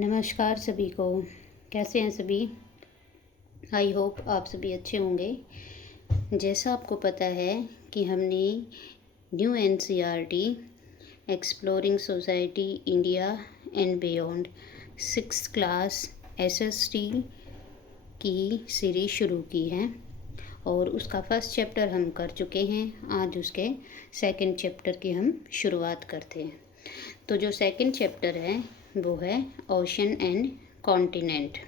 नमस्कार सभी को। कैसे हैं सभी? आई होप आप सभी अच्छे होंगे। जैसा आपको पता है कि हमने new NCERT exploring society India and beyond 6th class SST की सीरीज शुरू की है और उसका फर्स्ट चैप्टर हम कर चुके हैं। आज उसके सेकंड चैप्टर की हम शुरुआत करते हैं। तो जो सेकंड चैप्टर है वो है ओशन एंड कॉन्टिनेंट।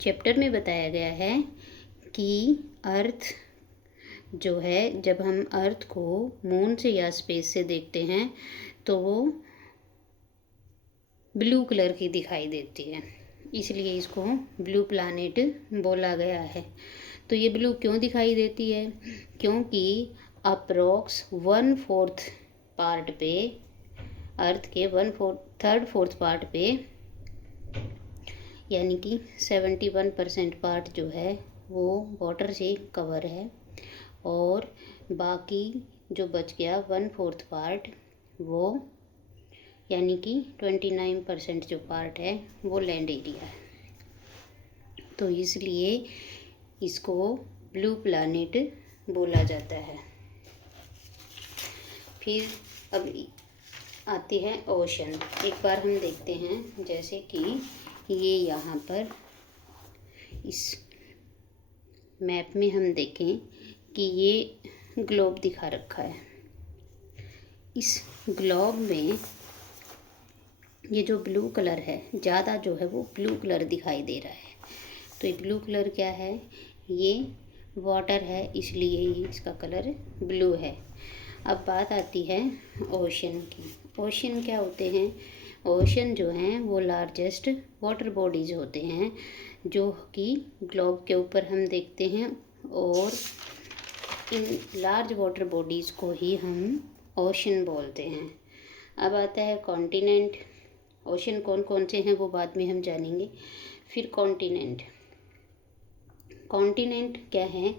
चैप्टर में बताया गया है कि अर्थ जो है, जब हम अर्थ को मून से या स्पेस से देखते हैं तो वो ब्लू कलर की दिखाई देती है, इसलिए इसको ब्लू प्लैनेट बोला गया है। तो ये ब्लू क्यों दिखाई देती है? क्योंकि अप्रोक्स 1/4 पार्ट पे, अर्थ के 1/3 पार्ट पे, यानी कि 71% पार्ट जो है वो वाटर से कवर है और बाकी जो बच गया 1/4 पार्ट वो यानी कि 29% जो पार्ट है वो लैंड एरिया है। तो इसलिए इसको ब्लू प्लैनेट बोला जाता है। फिर अब आती है ओशन। एक बार हम देखते हैं, जैसे कि ये यहाँ पर इस मैप में हम देखें कि ये ग्लोब दिखा रखा है। इस ग्लोब में ये जो ब्लू कलर है, ज़्यादा जो है वो ब्लू कलर दिखाई दे रहा है। तो ये ब्लू कलर क्या है? ये वाटर है, इसलिए इसका कलर ब्लू है। अब बात आती है ओशन की। ओशन क्या होते हैं? ओशन जो हैं वो लार्जेस्ट वाटर बॉडीज़ होते हैं जो कि ग्लोब के ऊपर हम देखते हैं, और इन लार्ज वाटर बॉडीज़ को ही हम ओशन बोलते हैं। अब आता है कॉन्टिनेंट। ओशन कौन कौन से हैं वो बाद में हम जानेंगे। फिर कॉन्टिनेंट। कॉन्टिनेंट क्या है?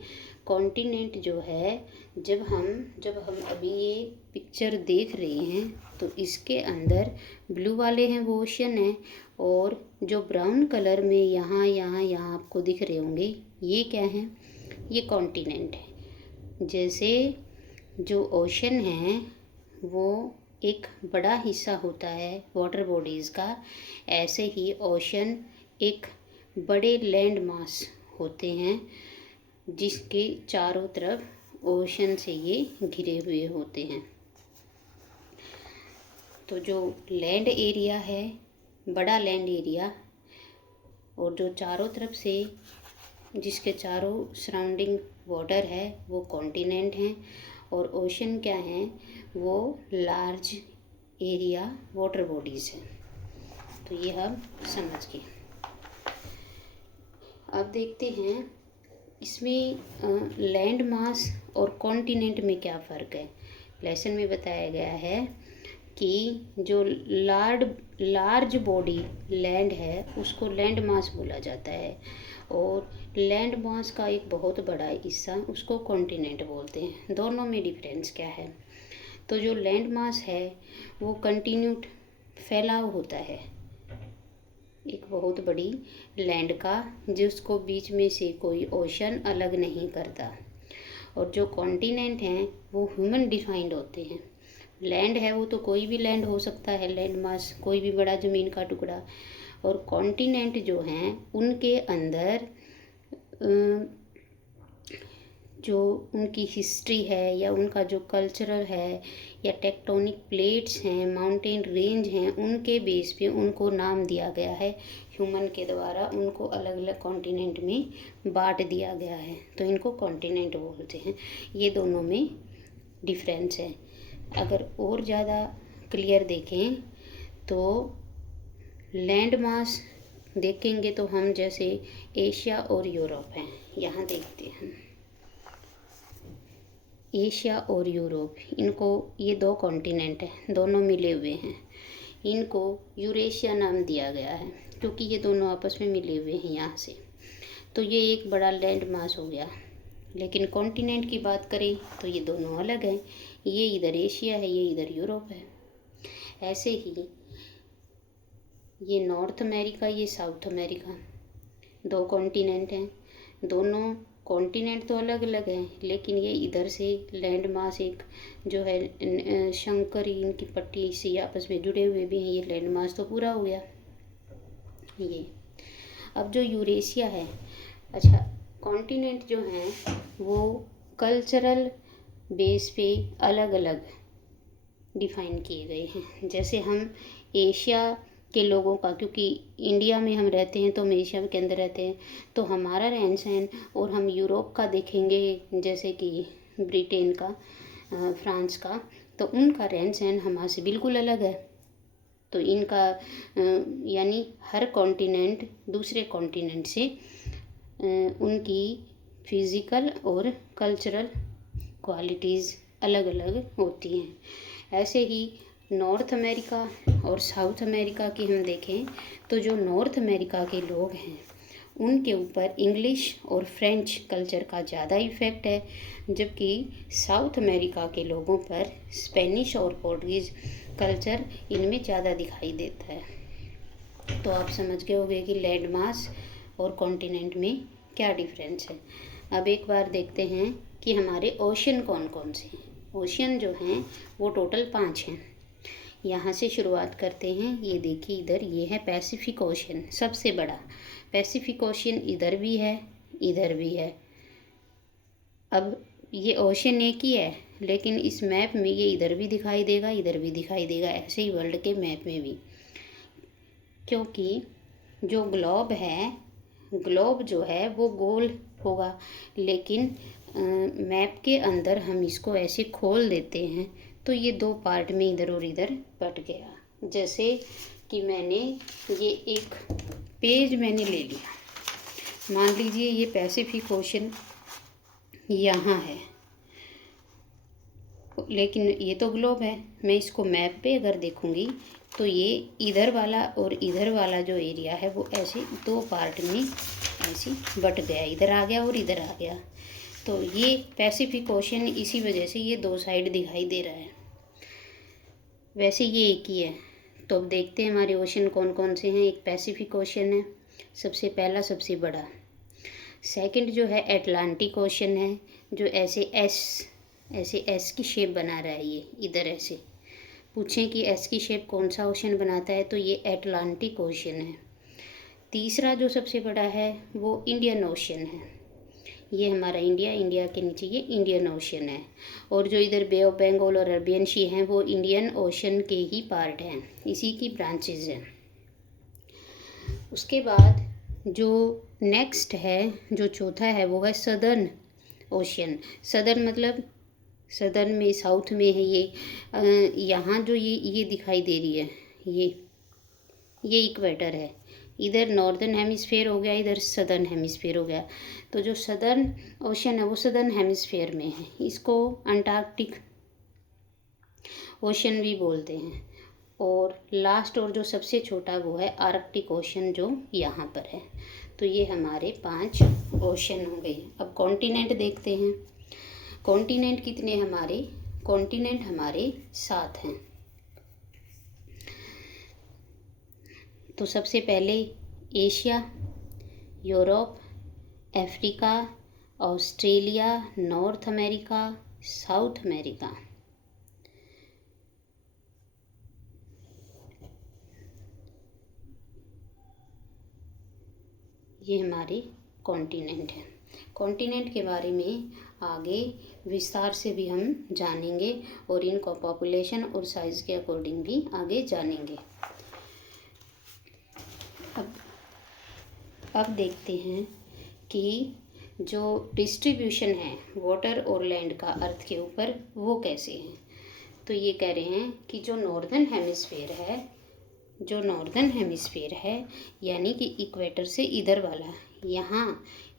कॉन्टिनेंट जो है, जब हम अभी ये पिक्चर देख रहे हैं तो इसके अंदर ब्लू वाले हैं वो ओशन है, और जो ब्राउन कलर में यहाँ आपको दिख रहे होंगे ये क्या है? ये कॉन्टिनेंट है। जैसे जो ओशन है वो एक बड़ा हिस्सा होता है वाटर बॉडीज़ का, ऐसे ही ओशन एक बड़े लैंड मास होते हैं जिसके चारों तरफ ओशन से ये घिरे हुए होते हैं। तो जो लैंड एरिया है, बड़ा लैंड एरिया, और जो चारों तरफ से जिसके चारों सराउंडिंग वाटर है वो कॉन्टिनेंट हैं, और ओशन क्या हैं? वो लार्ज एरिया वाटर बॉडीज़ हैं। तो ये हम समझ गए। अब देखते हैं इसमें लैंड मास और कॉन्टिनेंट में क्या फ़र्क है। लेसन में बताया गया है कि जो लार्ज बॉडी लैंड है उसको लैंड मास बोला जाता है, और लैंड मास का एक बहुत बड़ा हिस्सा उसको कॉन्टिनेंट बोलते हैं। दोनों में डिफरेंस क्या है? तो जो लैंड मास है वो कंटिन्यूट फैलाव होता है एक बहुत बड़ी लैंड का, जिसको बीच में से कोई ओशन अलग नहीं करता। और जो कॉन्टिनेंट हैं वो ह्यूमन डिफाइंड होते हैं। लैंड है वो तो कोई भी लैंड हो सकता है, लैंड मास कोई भी बड़ा ज़मीन का टुकड़ा। और कॉन्टिनेंट जो हैं उनके अंदर जो उनकी हिस्ट्री है या उनका जो कल्चरल है या टेक्टोनिक प्लेट्स हैं, माउंटेन रेंज हैं, उनके बेस पे उनको नाम दिया गया है ह्यूमन के द्वारा। उनको अलग अलग कॉन्टिनेंट में बांट दिया गया है, तो इनको कॉन्टिनेंट बोलते हैं। ये दोनों में डिफरेंस है। अगर और ज़्यादा क्लियर देखें तो लैंड मास देखेंगे तो हम जैसे एशिया और यूरोप हैं, यहाँ देखते हैं एशिया और यूरोप, इनको ये दो कॉन्टिनेंट हैं, दोनों मिले हुए हैं। इनको यूरेशिया नाम दिया गया है क्योंकि ये दोनों आपस में मिले हुए हैं यहाँ से। तो ये एक बड़ा लैंड मास हो गया। लेकिन कॉन्टिनेंट की बात करें तो ये दोनों अलग हैं। ये इधर एशिया है, ये इधर यूरोप है। ऐसे ही ये नॉर्थ अमेरिका, ये साउथ अमेरिका, दो कॉन्टिनेंट हैं। दोनों कॉन्टिनेंट तो अलग अलग हैं, लेकिन ये इधर से लैंड मास एक जो है शंकर इनकी पट्टी से आपस में जुड़े हुए भी हैं, ये लैंड मास तो पूरा हो गया ये। अब जो यूरेशिया है, अच्छा, कॉन्टिनेंट जो हैं वो कल्चरल बेस पे अलग अलग डिफाइन किए गए हैं। जैसे हम एशिया के लोगों का, क्योंकि इंडिया में हम रहते हैं तो हम एशिया के अंदर रहते हैं, तो हमारा रहन सहन, और हम यूरोप का देखेंगे जैसे कि ब्रिटेन का, फ्रांस का, तो उनका रहन सहन हमारे से बिल्कुल अलग है। तो इनका यानी हर कॉन्टिनेंट दूसरे कॉन्टिनेंट से उनकी फिज़िकल और कल्चरल क्वालिटीज़ अलग अलग होती हैं। ऐसे ही नॉर्थ अमेरिका और साउथ अमेरिका की हम देखें तो जो नॉर्थ अमेरिका के लोग हैं उनके ऊपर इंग्लिश और फ्रेंच कल्चर का ज़्यादा इफ़ेक्ट है, जबकि साउथ अमेरिका के लोगों पर स्पेनिश और पोर्टुगीज़ कल्चर इनमें ज़्यादा दिखाई देता है। तो आप समझ गए होंगे कि लैंड मास और कॉन्टिनेंट में क्या डिफरेंस है। अब एक बार देखते हैं कि हमारे ओशन कौन कौन से हैं। ओशन जो हैं वो टोटल 5 हैं। यहाँ से शुरुआत करते हैं। ये देखिए इधर ये है पैसिफिक ओशन, सबसे बड़ा पैसिफिक ओशन इधर भी है, इधर भी है। अब ये ओशन एक ही है, लेकिन इस मैप में ये इधर भी दिखाई देगा, इधर भी दिखाई देगा, ऐसे ही वर्ल्ड के मैप में भी। क्योंकि जो ग्लोब है, ग्लोब जो है वो गोल होगा, लेकिन मैप के अंदर हम इसको ऐसे खोल देते हैं तो ये 2 पार्ट में इधर और इधर बट गया। जैसे कि मैंने ये एक पेज मैंने ले लिया, मान लीजिए ये पैसिफिक ओशन यहाँ है, लेकिन ये तो ग्लोब है। मैं इसको मैप पे अगर देखूँगी तो ये इधर वाला और इधर वाला जो एरिया है वो ऐसे 2 पार्ट में ऐसे बट गया, इधर आ गया और इधर आ गया। तो ये पैसिफिक ओशन, इसी वजह से ये 2 साइड दिखाई दे रहा है। वैसे ये एक ही है। तो अब देखते हैं हमारे ओशन कौन कौन से हैं। एक पैसिफिक ओशन है, सबसे पहला, सबसे बड़ा। सेकंड जो है अटलांटिक ओशन है, जो ऐसे एस की शेप बना रहा है। ये इधर ऐसे पूछें कि एस की शेप कौन सा ओशन बनाता है, तो ये अटलांटिक ओशन है। तीसरा जो सबसे बड़ा है वो इंडियन ओशन है। ये हमारा इंडिया के नीचे ये इंडियन ओशन है। और जो इधर बे ऑफ बंगाल और अरबियन सी हैं वो इंडियन ओशन के ही पार्ट हैं, इसी की ब्रांचेज हैं। उसके बाद जो नेक्स्ट है, जो चौथा है, वो है सदर्न ओशन। सदर्न मतलब सदर्न में, साउथ में है ये। यहाँ जो ये दिखाई दे रही है, ये इक्वेटर है। इधर नॉर्दर्न हेमिस्फेयर हो गया, इधर सदर्न हेमिस्फेयर हो गया। तो जो सदर्न ओशन है वो सदर्न हेमिस्फेयर में है, इसको अंटार्कटिक ओशन भी बोलते हैं। और लास्ट और जो सबसे छोटा वो है आर्कटिक ओशन, जो यहाँ पर है। तो ये हमारे 5 ओशन हो गए। अब कॉन्टिनेंट देखते हैं। कॉन्टिनेंट कितने हमारे? कॉन्टिनेंट हमारे 7 हैं। तो सबसे पहले Asia, Europe, Africa, Australia, north America, south America. ये हमारे कॉन्टिनेंट हैं। कॉन्टिनेंट के बारे में आगे विस्तार से भी हम जानेंगे और इनको पॉपुलेशन और साइज़ के अकॉर्डिंग भी आगे जानेंगे। अब देखते हैं कि जो डिस्ट्रीब्यूशन है वाटर और लैंड का अर्थ के ऊपर वो कैसे हैं। तो ये कह रहे हैं कि जो नॉर्दर्न हेमिस्फीयर है यानी कि इक्वेटर से इधर वाला,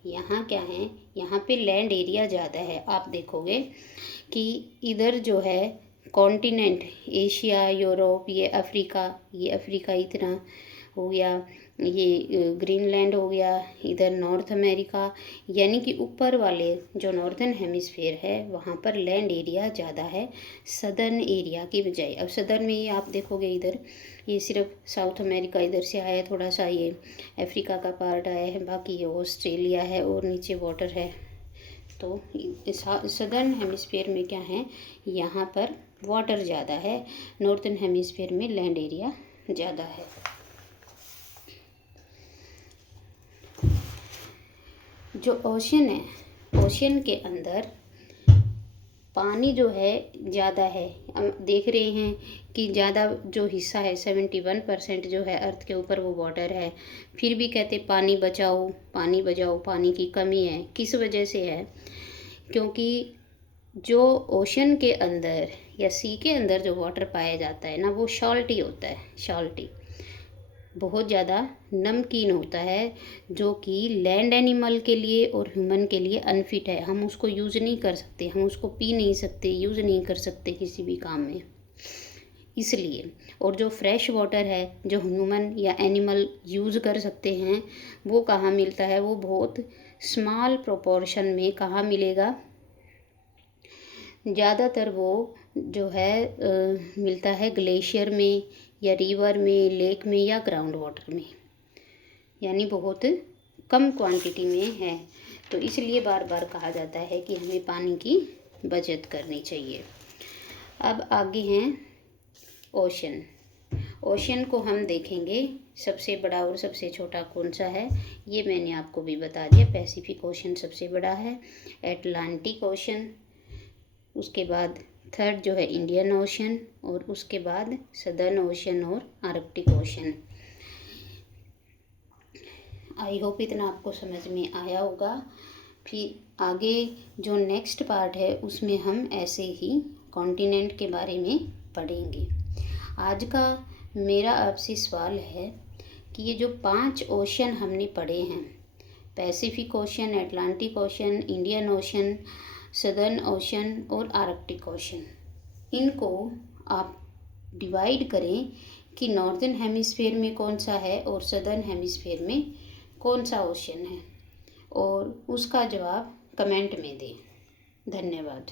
यहाँ क्या है, यहाँ पे लैंड एरिया ज़्यादा है। आप देखोगे कि इधर जो है कॉन्टिनेंट एशिया, यूरोप, ये अफ्रीका इतना हो गया, ये ग्रीनलैंड हो गया, इधर नॉर्थ अमेरिका, यानी कि ऊपर वाले जो नॉर्दर्न हेमिस्फीयर है वहाँ पर लैंड एरिया ज़्यादा है सदर्न एरिया की बजाय। अब सदर्न में ये आप देखोगे इधर ये सिर्फ साउथ अमेरिका इधर से आया है, थोड़ा सा ये अफ्रीका का पार्ट आया है, बाकी ये ऑस्ट्रेलिया है और नीचे वाटर है। तो सदर्न हेमिस्फीयर में क्या है, यहाँ पर वाटर ज़्यादा है, नॉर्थन हेमिस्फीयर में लैंड एरिया ज़्यादा है। जो ओशन है, ओशन के अंदर पानी जो है ज़्यादा है। हम देख रहे हैं कि ज़्यादा जो हिस्सा है 71% जो है अर्थ के ऊपर वो वाटर है। फिर भी कहते पानी बचाओ पानी बचाओ, पानी की कमी है। किस वजह से है? क्योंकि जो ओशन के अंदर या सी के अंदर जो वाटर पाया जाता है ना, वो सॉल्टी होता है, सॉल्टी बहुत ज़्यादा नमकीन होता है, जो कि लैंड एनिमल के लिए और ह्यूमन के लिए अनफिट है। हम उसको यूज़ नहीं कर सकते, हम उसको पी नहीं सकते, यूज़ नहीं कर सकते किसी भी काम में, इसलिए। और जो फ्रेश वाटर है जो ह्यूमन या एनिमल यूज़ कर सकते हैं, वो कहाँ मिलता है? वो बहुत स्मॉल प्रोपोर्शन में कहाँ मिलेगा? ज़्यादातर वो जो है मिलता है ग्लेशियर में या रिवर में, लेक में या ग्राउंड वाटर में, यानी बहुत कम क्वांटिटी में है। तो इसलिए बार बार कहा जाता है कि हमें पानी की बचत करनी चाहिए। अब आगे हैं ओशन। ओशन को हम देखेंगे सबसे बड़ा और सबसे छोटा कौन सा है, ये मैंने आपको भी बता दिया। पैसिफिक ओशन सबसे बड़ा है, अटलांटिक ओशन, उसके बाद थर्ड जो है इंडियन ओशन, और उसके बाद सदर्न ओशन और आर्कटिक ओशन। आई होप इतना आपको समझ में आया होगा। फिर आगे जो नेक्स्ट पार्ट है उसमें हम ऐसे ही कॉन्टिनेंट के बारे में पढ़ेंगे। आज का मेरा आपसे सवाल है कि ये जो 5 ओशन हमने पढ़े हैं, Pacific ocean, Atlantic ocean, Indian ocean, southern ocean और आर्कटिक ओशन, इनको आप डिवाइड करें कि नॉर्दर्न हेमिस्फीयर में कौन सा है और सदर्न हेमिस्फीयर में कौन सा ओशन है, और उसका जवाब कमेंट में दें। धन्यवाद।